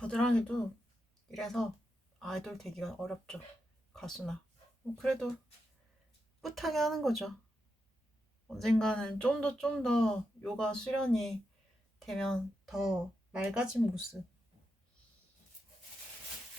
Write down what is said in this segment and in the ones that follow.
겨드랑이도 이래서 아이돌 되기가 어렵죠. 가수나. 그래도 뿌듯하게 하는 거죠. 언젠가는 좀 더 요가 수련이 되면 더 맑아진 모습.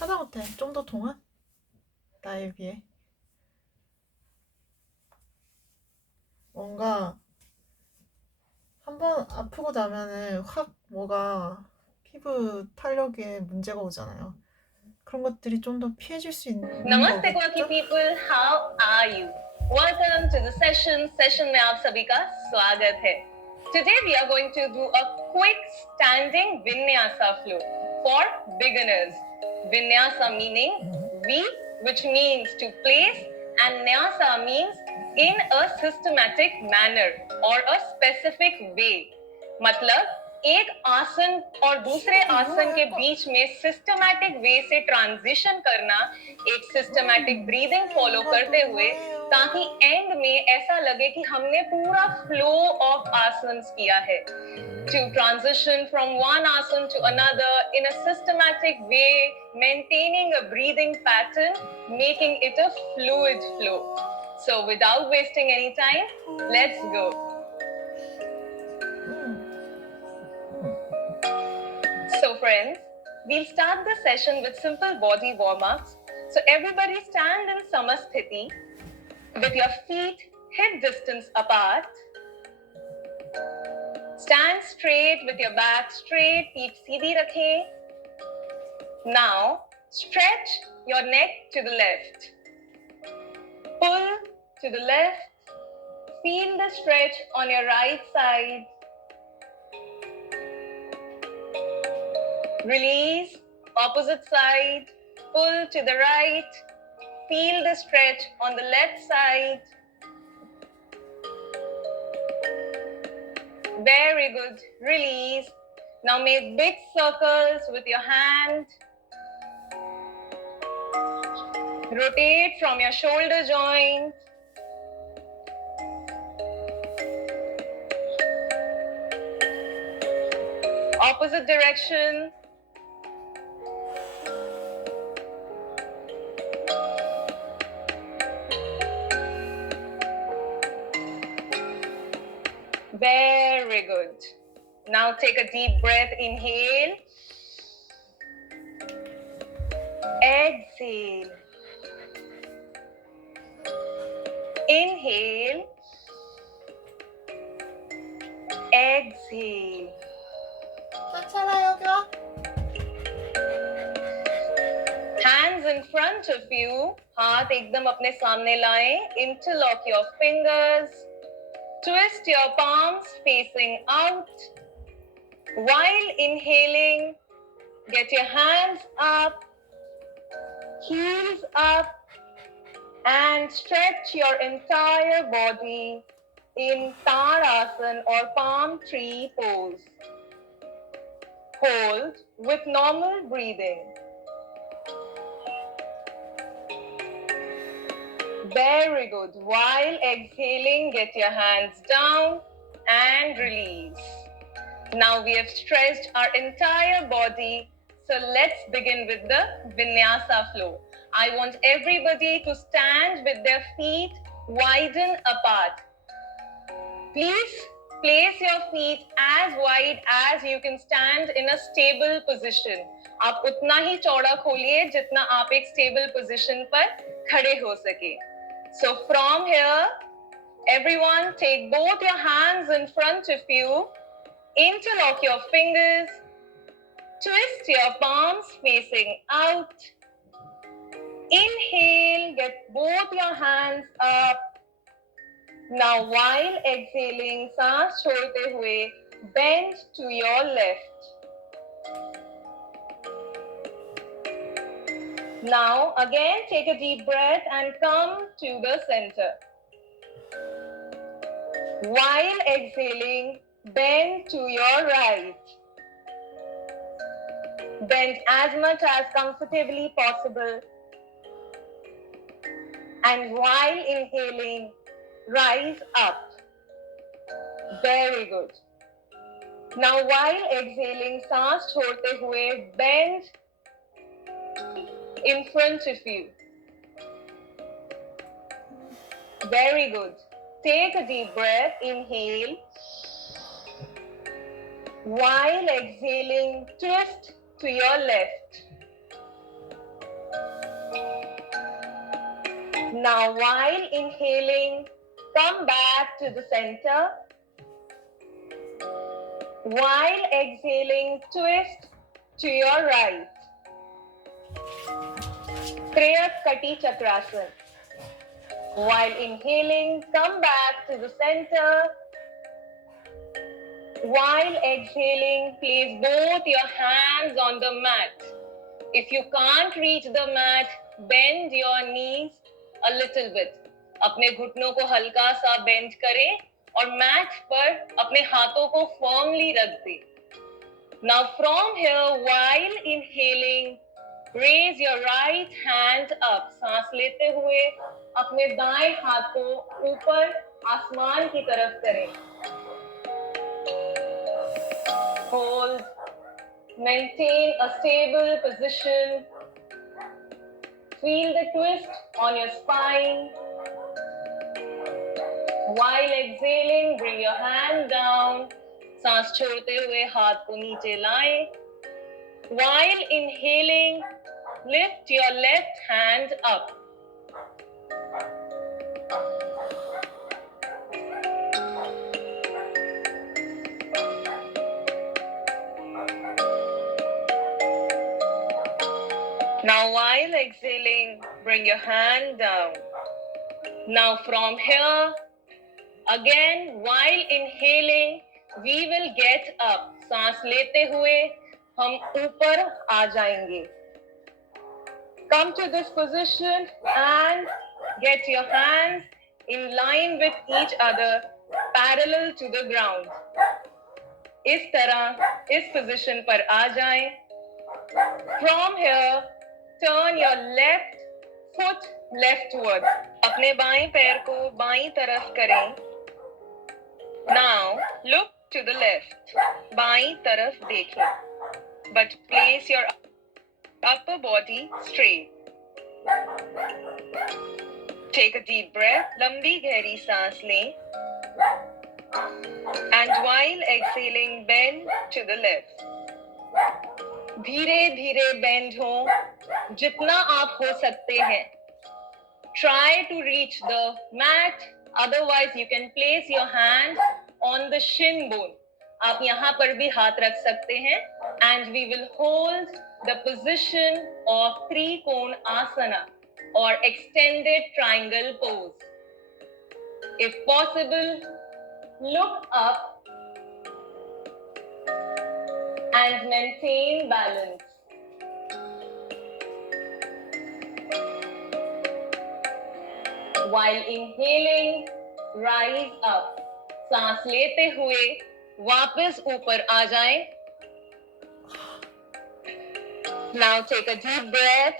하다못해 좀 더 동안? 나에 비해. 뭔가 한번 아프고 나면은 확 뭐가 피부 탄력에 문제가 오잖아요. 그런 것들이 좀 더 피해질 수 있는 नमस्ते 거겠죠? Quirky people, how are you? Welcome to the session. Session में आप सभी का स्वागत है. Today we are going to do a quick standing vinyasa flow for beginners. Vinyasa meaning V, which means to place, and nyasa means in a systematic manner or a specific way. मतलब एक आसन और दूसरे आसन के बीच में systematic way से transition करना, एक सिस्टमैटिक ब्रीदिंग फॉलो करते हुए, ताकि एंड में ऐसा लगे कि हमने पूरा फ्लो ऑफ आसन्स किया है. To transition from one asana to another in a systematic way, maintaining a breathing pattern, making it a fluid flow. So without wasting any time, let's go. So friends, we'll start the session with simple body warm-ups. So everybody stand in Samasthiti with your feet hip distance apart. Stand straight with your back straight, feet seedhi rakhe. Now, stretch your neck to the left. Pull to the left. Feel the stretch on your right side. Release, opposite side. Pull to the right. Feel the stretch on the left side. Very good. Release. Now make big circles with your hand. Rotate from your shoulder joint. Opposite direction. Very good. Now take a deep breath. Inhale. Exhale. Inhale. Exhale. 괜찮아요, 여기와. Hands in front of you. हाथ एकदम अपने सामने लाएं. Interlock your fingers. Twist your palms facing out. While inhaling, get your hands up, heels up, and stretch your entire body in Tadasana or palm tree pose. Hold with normal breathing. Very good. While exhaling, get your hands down and release. Now we have stretched our entire body. So let's begin with the vinyasa flow. I want everybody to stand with their feet widen apart. Please place your feet as wide as you can stand in a stable position. आप उतना ही चौड़ा खोलिए जितना आप एक stable position पर खड़े हो सके. So from here, everyone take both your hands in front of you. Interlock your fingers. Twist your palms facing out. Inhale, get both your hands up. Now while exhaling, सांस छोड़ते हुए, bend to your left. Now again take a deep breath and come to the center. While exhaling, bend to your right. Bend as much as comfortably possible. And while inhaling, rise up. Very good. Now while exhaling, सांस छोड़ते हुए bend in front of you. Very good. Take a deep breath. Inhale. While exhaling, twist to your left. Now while inhaling, come back to the center. While exhaling, twist to your right. Kriyat Kati Chakrasana. While inhaling, come back to the center. While exhaling, place both your hands on the mat. If you can't reach the mat, bend your knees a little bit. अपने घुटनों को हल्का सा bend करें और mat पर अपने हाथों को फर्मली रख दें. Now from here, while inhaling, raise your right hand up. सांस लेते हुए अपने दाएं हाथ को ऊपर आसमान की तरफ करें. Hold. Maintain a stable position. Feel the twist on your spine. While exhaling, bring your hand down. सांस छोड़ते हुए हाथ को नीचे लाएं. While inhaling, lift your left hand up. Now while exhaling, bring your hand down. Now from here, again while inhaling, we will get up. सांस लेते हुए हम ऊपर आ जाएंगे. Come to this position and get your hands in line with each other, parallel to the ground. इस तरह इस position पर आ जाएं. From here, turn your left foot leftward. अपने बाएं पैर को बाईं तरफ करें. Now look to the left. बाईं तरफ देखें. But place your upper body straight. Take a deep breath. लंबी गहरी सांस लें. And while exhaling, bend to the left. धीरे धीरे बेंड हो जितना आप हो सकते हैं. Try to reach the mat. Otherwise, you can place your hand on the shin bone. आप यहाँ पर भी हाथ रख सकते हैं. And we will hold the position of Trikona Asana or extended triangle pose. If possible, look up and maintain balance. While inhaling, rise up. सांस लेते हुए वापस ऊपर आ जाएं. Now take a deep breath.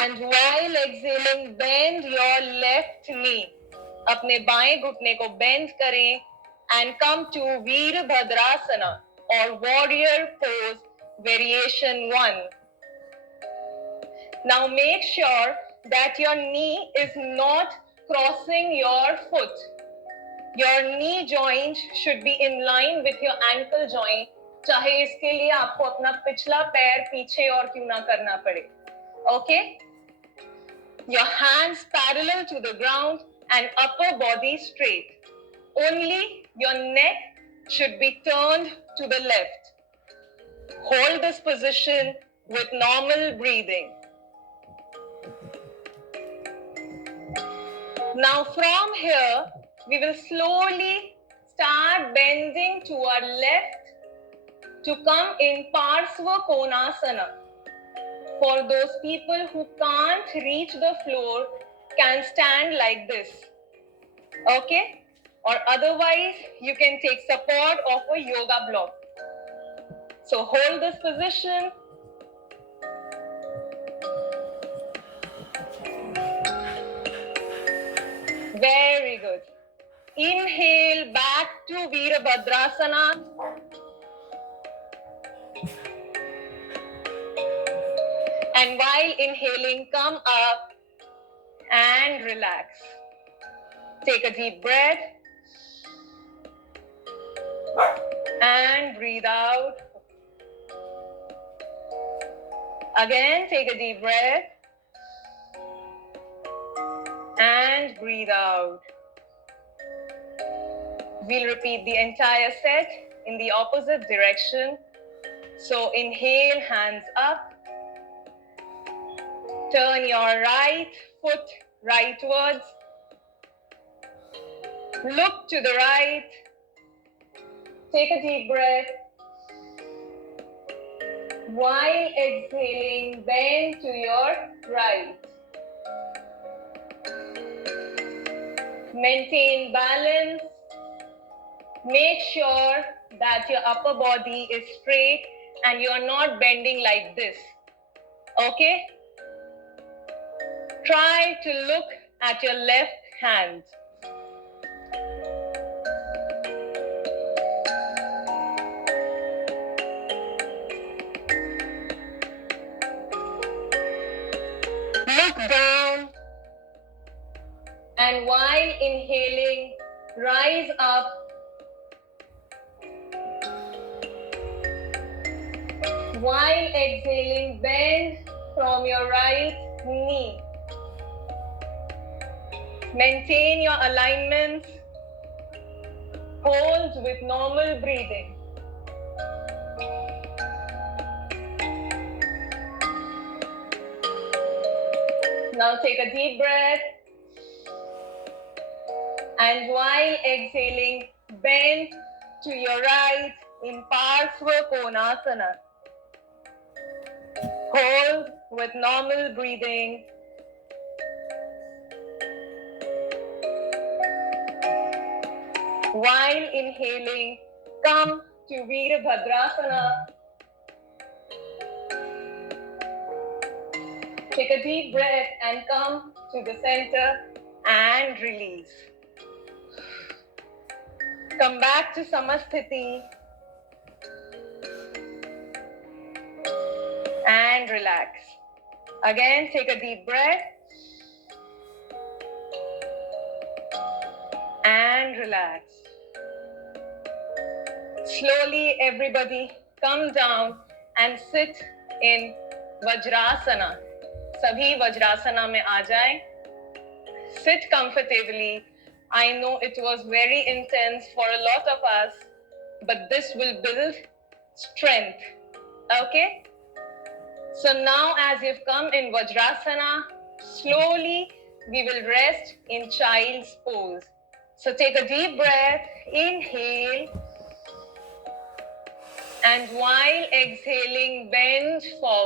And while exhaling, bend your left knee. अपने बाएं घुटने को बेंड करें and come to Veerbhadrasana or warrior pose variation 1. Now make sure that your knee is not crossing your foot. Your knee joint should be in line with your ankle joint. चाहे इसके लिए आपको अपना पिछला पैर पीछे और क्यों ना करना पड़े. Okay? Your hands parallel to the ground and upper body straight. Only your neck should be turned to the left. Hold this position with normal breathing. Now from here, we will slowly start bending to our left to come in Parsva Konasana. For those people who can't reach the floor, can stand like this. Okay? Or otherwise, you can take support of a yoga block. So hold this position. Very good. Inhale back to Virabhadrasana. And while inhaling, come up and relax. Take a deep breath and breathe out. Again, take a deep breath and breathe out. We'll repeat the entire set in the opposite direction. So inhale, hands up. Turn your right foot rightwards. Look to the right. Take a deep breath. While exhaling, bend to your right. Maintain balance. Make sure that your upper body is straight and you're not bending like this. Okay? Try to look at your left hand. Look down. And while inhaling, rise up. While exhaling, bend from your right knee. Maintain your alignment. Hold with normal breathing. Now take a deep breath. And while exhaling, bend to your right in Parsva Konasana. Hold with normal breathing. While inhaling, come to Virabhadrasana. Take a deep breath and come to the center and release. Come back to Samasthiti and relax. Again, take a deep breath and relax. Slowly, everybody come down and sit in Vajrasana. सभी वज्रासना में आ जाएं. Sit comfortably. I know it was very intense for a lot of us, but this will build strength. Okay? So now as you've come in Vajrasana, slowly we will rest in child's pose. So take a deep breath, inhale, and while exhaling, bend forward.